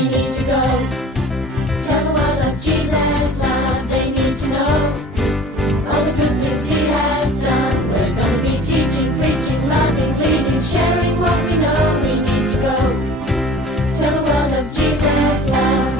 we need to go. Tell the world of Jesus' love, they need to know all the good things He has done. We're gonna be teaching, preaching, loving, leading, sharing what we know. We need to go. Tell the world of Jesus' love.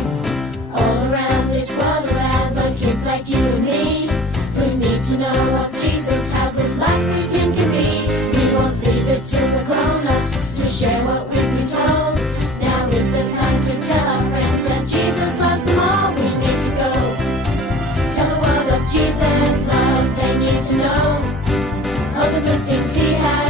All around this world arouse on kids like you and me, who need to know of Jesus, how good life with Him can be. We won't leave it to the grown-ups to share what we've been told. Now is the time to tell our friends that Jesus loves them all. We need to go. Tell the world of Jesus' love, they need to know all the good things He has